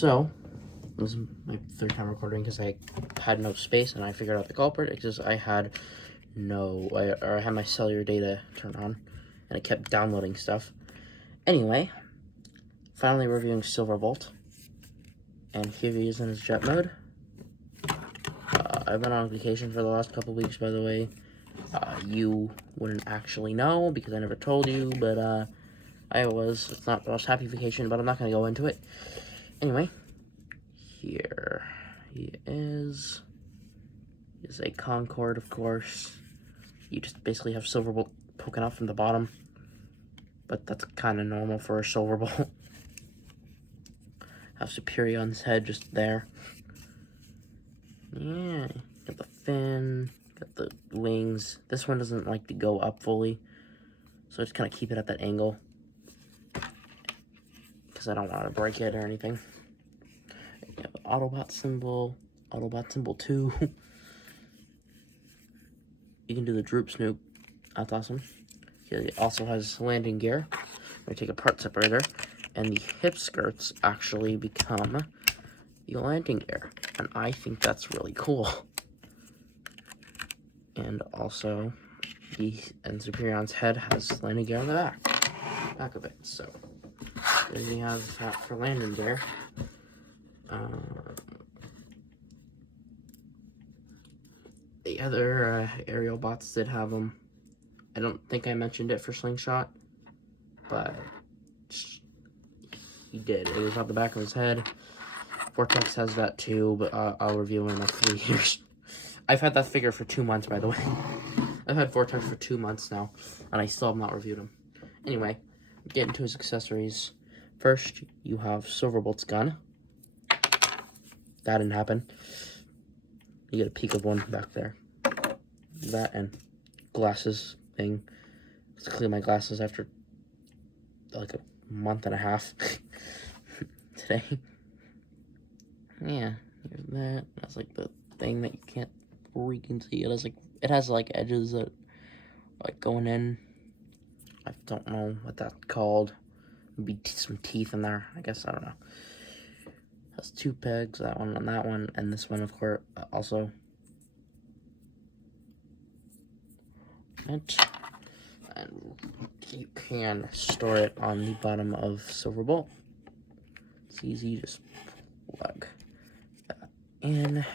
So, this is my third time recording because I had no space and I figured out the culprit. It's just I had I had my cellular data turned on and it kept downloading stuff. Anyway, finally reviewing Silverbolt. And here he is in his jet mode. I've been on vacation for the last couple weeks, by the way. You wouldn't actually know because I never told you, but it's not the most happy vacation, but I'm not going to go into it. Anyway, here he is. He's a Concorde, of course. You just basically have Silverbolt poking out from the bottom, but that's kind of normal for a Silverbolt. Have Superion's head just there. Yeah, got the fin, got the wings. This one doesn't like to go up fully, so I just kind of keep it at that angle because I don't want to break it or anything. You have the Autobot symbol 2. You can do the droop snoop. That's awesome. It also has landing gear. I take a part separator, and the hip skirts actually become the landing gear, and I think that's really cool. And also, Superion's head has landing gear on the back of it. So there you have that for landing gear. The other aerial bots did have them. I don't think I mentioned it for Slingshot, but he did. It was on the back of his head. Vortex has that too, but I'll review it in like 3 years. I've had that figure for 2 months, by the way. I've had Vortex for 2 months now, and I still have not reviewed him. Anyway, get into his accessories. First, you have Silverbolt's gun. That didn't happen. You get a peek of one back there. That and glasses thing. Let's clean my glasses after like a month and a half today. Yeah, here's that. That's like the thing that you can't freaking see. It has like edges that like going in. I don't know what that's called. Maybe some teeth in there. I guess I don't know. Has 2 pegs, that one and that one, and this one, of course, also. And you can store it on the bottom of Silverbolt. It's easy, just plug that in,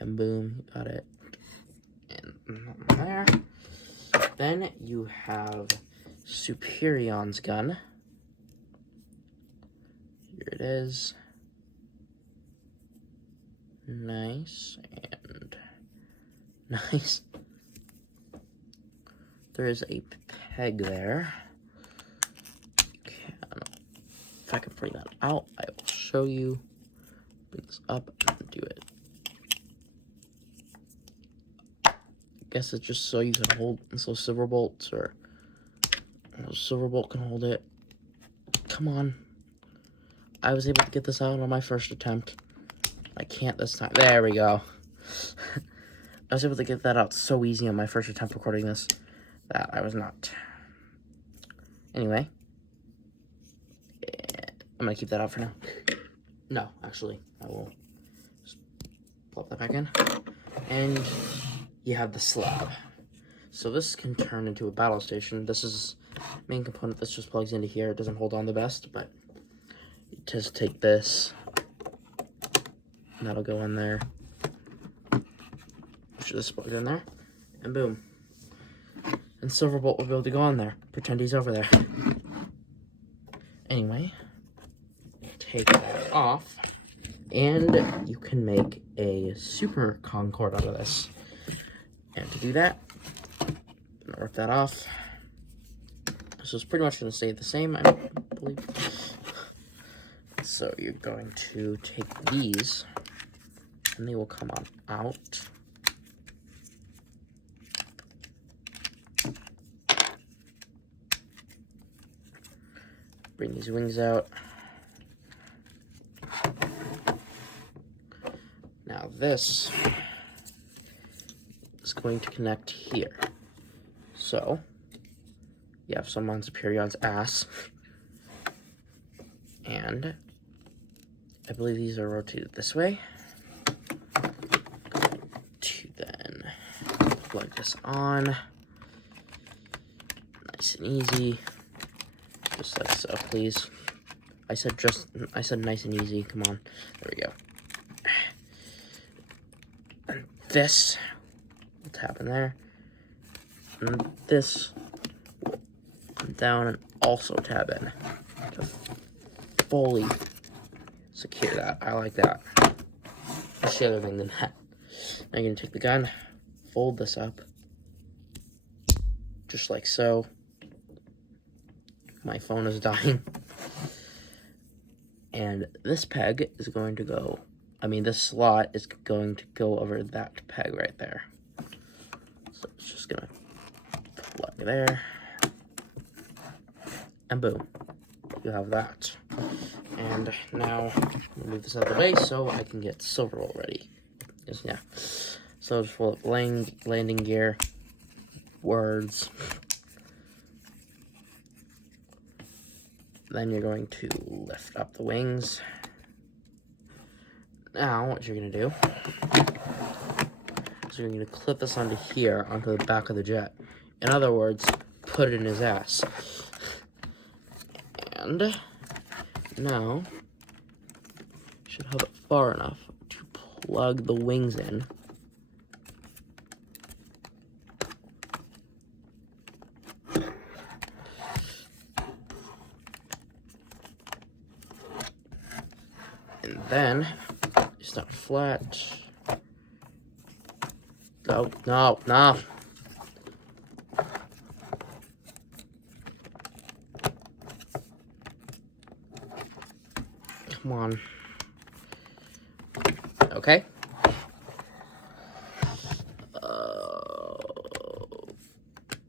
and boom, you got it in there. Then you have Superion's gun. Here it is. Nice and nice. There is a peg there. If I can bring that out, I will show you. Bring this up and do it. I guess it's just so you can hold, so Silverbolts or Silverbolt can hold it. Come on. I was able to get this out on my first attempt. I can't this time. There we go. I was able to get that out so easy on my first attempt recording this that I was not. Anyway, I'm gonna keep that out for now. No, actually, I will just plop that back in. And you have the slab. So this can turn into a battle station. This is main component. This just plugs into here. It doesn't hold on the best, but you just take this. And that'll go in there. Push this plug in there, and boom. And Silverbolt will be able to go on there. Pretend he's over there. Anyway, take that off, and you can make a super Concorde out of this. And to do that, I'm gonna rip that off. So it's pretty much gonna stay the same, I believe. So you're going to take these, and they will come on out. Bring these wings out. Now this is going to connect here. So you have some on Superion's ass, and I believe these are rotated this way. To then plug this on. Nice and easy. Just like so, please. I said nice and easy. Come on. There we go. And this will tap in there. And this will come down and also tab in to fully secure that. I like that. What's the other thing than that? Now you're gonna take the gun, fold this up, just like so. My phone is dying. And this peg is going to go, this slot is going to go over that peg right there. So it's just gonna plug there. And boom, you have that. And now move this out of the way so I can get Silverbolt ready. Yeah. So just pull up landing gear, words. Then you're going to lift up the wings. Now what you're gonna do is you're gonna clip this onto here, onto the back of the jet. In other words, put it in his ass. And now, you should have it far enough to plug the wings in. And then, you start flat. No. Come on. Okay.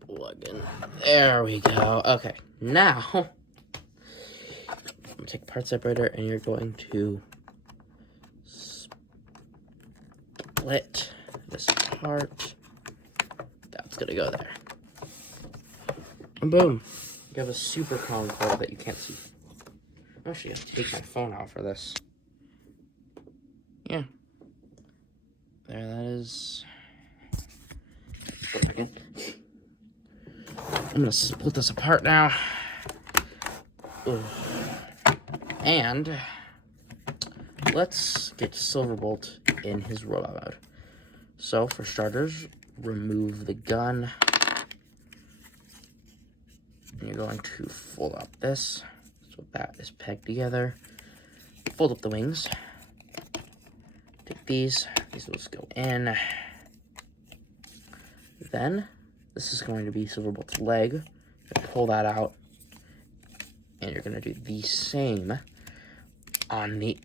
Plug in. There we go. Okay. Now, I'm gonna take a part separator and you're going to split this part. That's gonna go there. And boom. You have a super Concorde that you can't see. I'm actually gonna take my phone out for this. Yeah. There that is. Go back in. I'm gonna split this apart now. Ugh. And let's get Silverbolt in his robot mode. So for starters, remove the gun. And you're going to fold up this. So that is pegged together. Fold up the wings. Take these will just go in. Then, this is going to be Silverbolt's leg. Pull that out. And you're going to do the same on the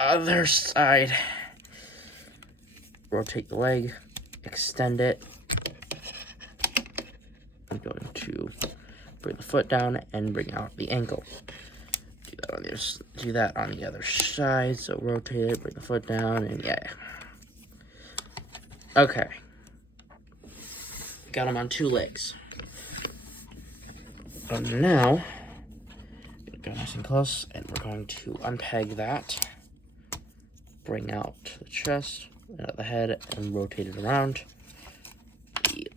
other side. Rotate the leg, extend it. I'm going to bring the foot down and bring out the ankle. Do that on the other side. So rotate it, bring the foot down, and yeah. Okay. Got him on two legs. And now, go nice and close, and we're going to unpeg that. Bring out the chest, bring out the head, and rotate it around. The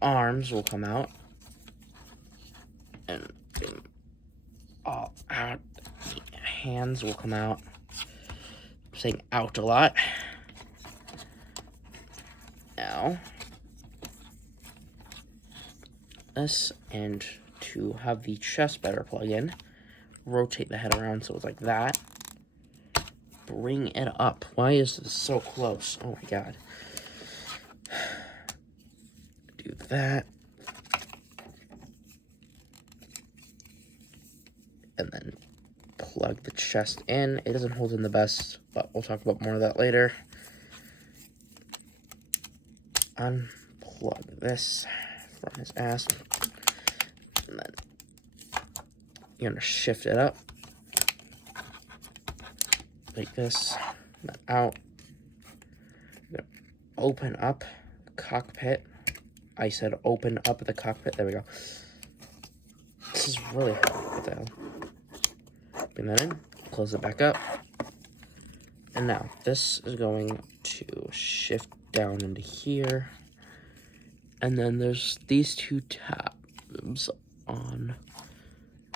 arms will come out. And all out. The hands will come out. I'm saying out a lot. Now, this, and to have the chest better plug in, rotate the head around so it's like that. Bring it up. Why is this so close? Oh my god. Do that. And then plug the chest in. It doesn't hold in the best, but we'll talk about more of that later. Unplug this from his ass. And then you're going to shift it up. Like this. And then out. You're going to open up the cockpit. I said open up the cockpit. There we go. This is really hard. What the hell? Bring that in. Close it back up. And now this is going to shift down into here. And then there's these two tabs on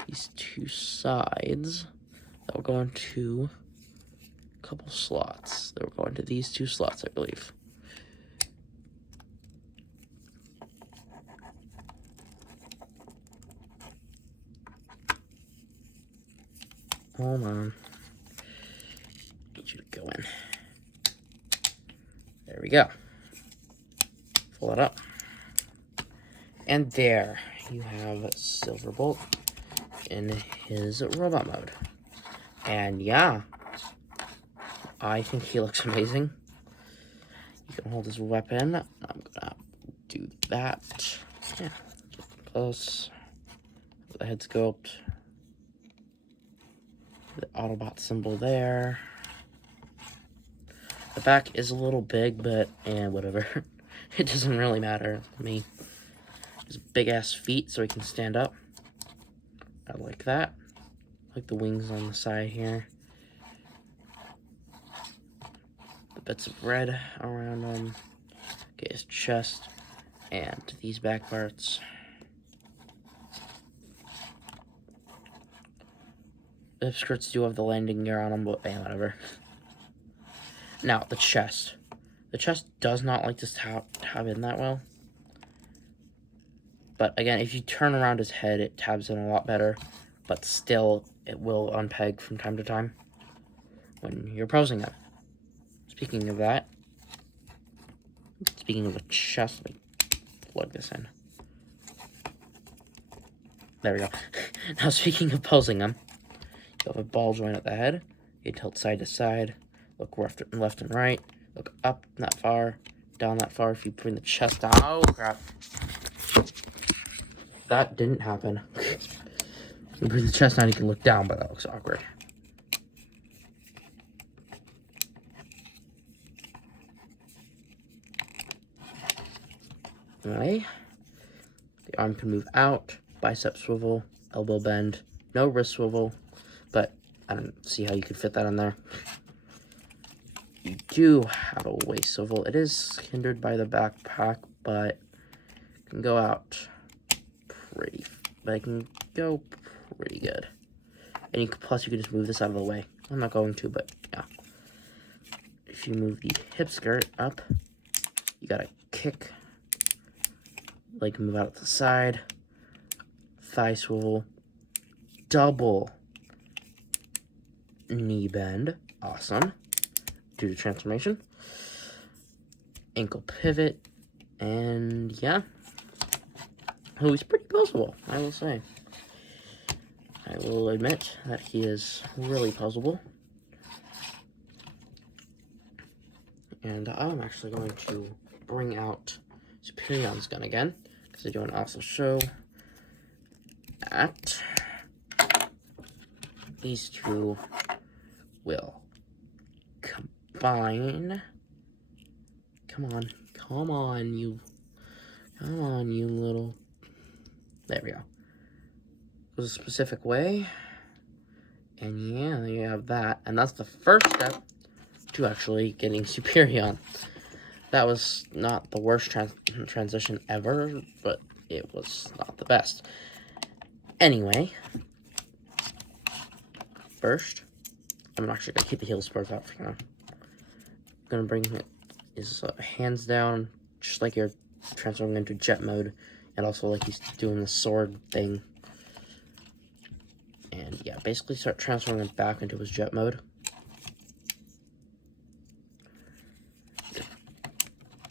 these two sides that will go into a couple slots. That will go into these two slots, I believe. Hold on. Need you to go in. There we go. Pull it up. And there you have Silverbolt in his robot mode. And yeah, I think he looks amazing. You can hold his weapon. I'm gonna do that. Yeah, close. The head scoped. The Autobot symbol there. The back is a little big, but whatever. It doesn't really matter to me. His big ass feet so he can stand up. I like that. I like the wings on the side here. The bits of red around him. Okay, his chest and these back parts. The hip skirts do have the landing gear on them, but whatever. Now, the chest. The chest does not like to tab in that well. But again, if you turn around his head, it tabs in a lot better. But still, it will unpeg from time to time when you're posing him. Speaking of that, speaking of the chest, let me plug this in. There we go. Now, speaking of posing him, you have a ball joint at the head. You tilt side to side, look left and right, look up that far, down that far. If you bring the chest down, oh crap. That didn't happen. You bring the chest down, you can look down, but that looks awkward. Anyway, the arm can move out, bicep swivel, elbow bend, no wrist swivel, but I don't see how you could fit that in there. You do have a waist swivel. It is hindered by the backpack, but it can go out but it can go pretty good. And plus you can just move this out of the way. I'm not going to, but yeah. If you move the hip skirt up, you gotta kick, like move out to the side, thigh swivel, double knee bend, awesome, do the transformation, ankle pivot, and yeah. Oh, he's pretty posable, I will say. I will admit that he is really posable. And I'm actually going to bring out Superion's gun again, because I do want to also show that these two will combine. Come on, you little. There we go. It was a specific way. And yeah, there you have that. And that's the first step to actually getting Superion. That was not the worst transition ever, but it was not the best. Anyway, first, I'm actually going to keep the heel spurs out for now. I'm going to bring his hands down, just like you're transforming into jet mode. And also like he's doing the sword thing. And yeah, basically start transforming him back into his jet mode.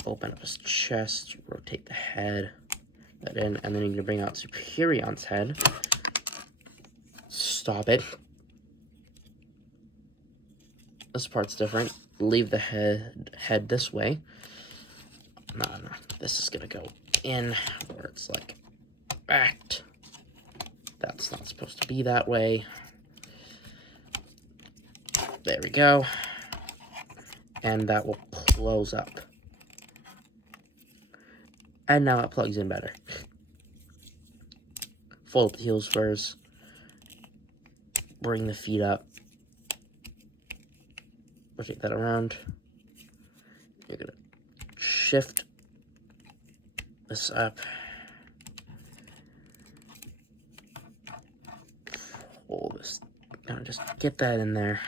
Open up his chest, rotate the head, that in, and then you're gonna bring out Superion's head. Stop it. This part's different. Leave the head this way. No, this is gonna go in where it's like backed. That's not supposed to be that way. There we go. And that will close up. And now it plugs in better. Fold up the heel spurs. Bring the feet up. rotate that around. You're gonna shift this up. Pull this, just get that in there.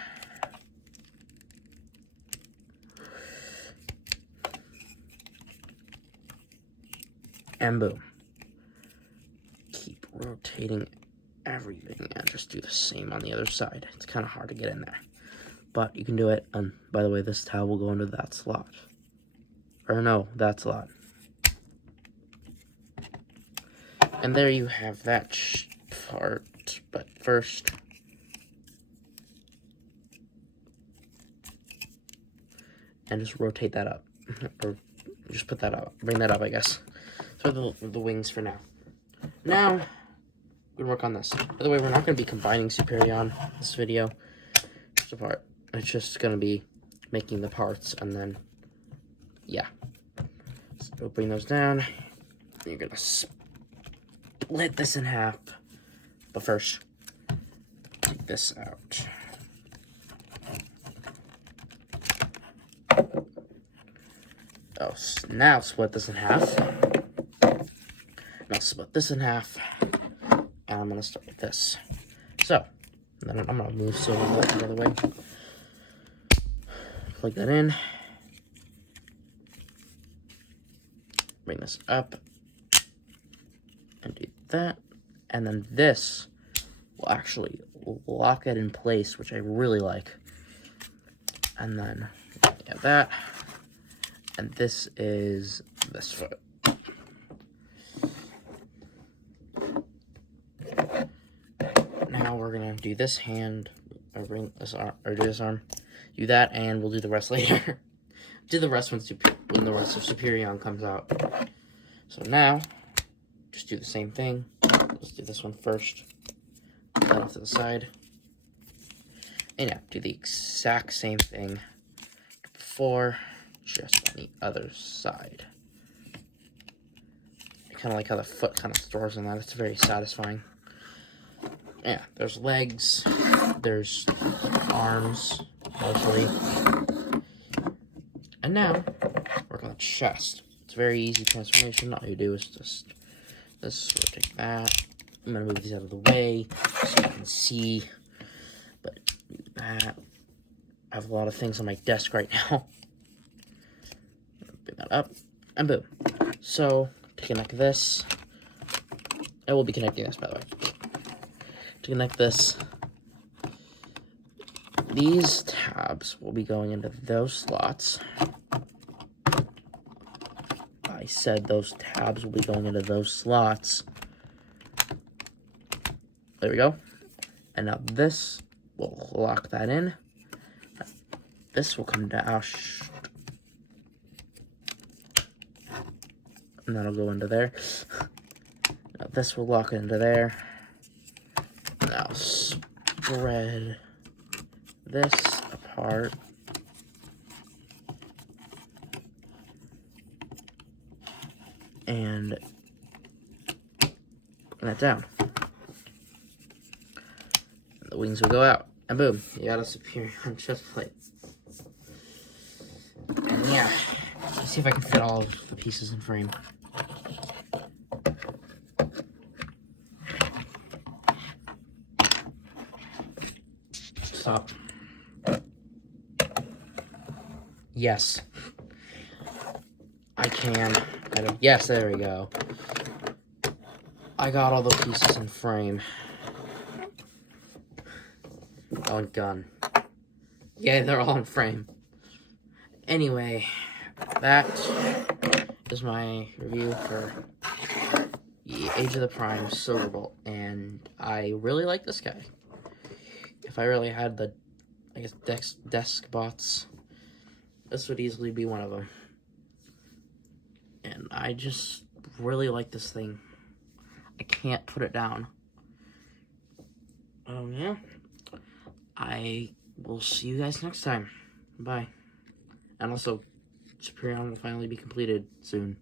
And boom. Keep rotating everything and just do the same on the other side. It's kind of hard to get in there, but you can do it. And by the way, this tab will go into that slot. Or no, that slot. And there you have that part. But first, and just rotate that up, or just put that up, bring that up, I guess. So the wings for now. Now, we're gonna work on this. By the way, we're not gonna be combining Superion this video. Just a part. It's just gonna be making the parts, and then, yeah. So bring those down. You're gonna split this in half. But first, take this out. Oh, now split this in half. Now split this in half. And I'm gonna start with this. So, then I'm gonna move Silverbolt the other way. Plug that in. Bring this up. And do that. And then this will actually lock it in place, which I really like. And then yeah, that. And this is this foot. Now we're gonna do this hand, or bring this arm, or do this arm. Do that, and we'll do the rest later. Do the rest when the rest of Superion comes out. So now, just do the same thing. Let's do this one first. Put that off to the side. And yeah, do the exact same thing before, just on the other side. I kind of like how the foot kind of stores on that. It's very satisfying. Yeah, there's legs, there's arms, mostly. And now, work on the chest. It's a very easy transformation. All you do is just this, rotate that. I'm gonna move these out of the way so you can see. But do that. I have a lot of things on my desk right now. Bring that up, and boom. So to connect this, I will be connecting this, by the way. To connect this, these tabs will be going into those slots. I said those tabs will be going into those slots. There we go. And now this will lock that in. This will come down. And that'll go into there. Now this will lock into there. Now spread this apart. And bring that down. And the wings will go out. And boom, you got a Superion chest plate. And yeah, let's see if I can fit all of the pieces in frame. Stop. Yes. I can. Yes, there we go. I got all the pieces in frame. Oh, gun. Yeah, they're all in frame. Anyway, that is my review for the Age of the Prime Silverbolt, and I really like this guy. If I really had the, I guess, desk bots, this would easily be one of them. And I just really like this thing. I can't put it down. Yeah. I will see you guys next time. Bye. And also, Superion will finally be completed soon.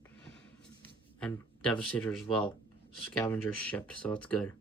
And Devastator as well. Scavenger's shipped, so that's good.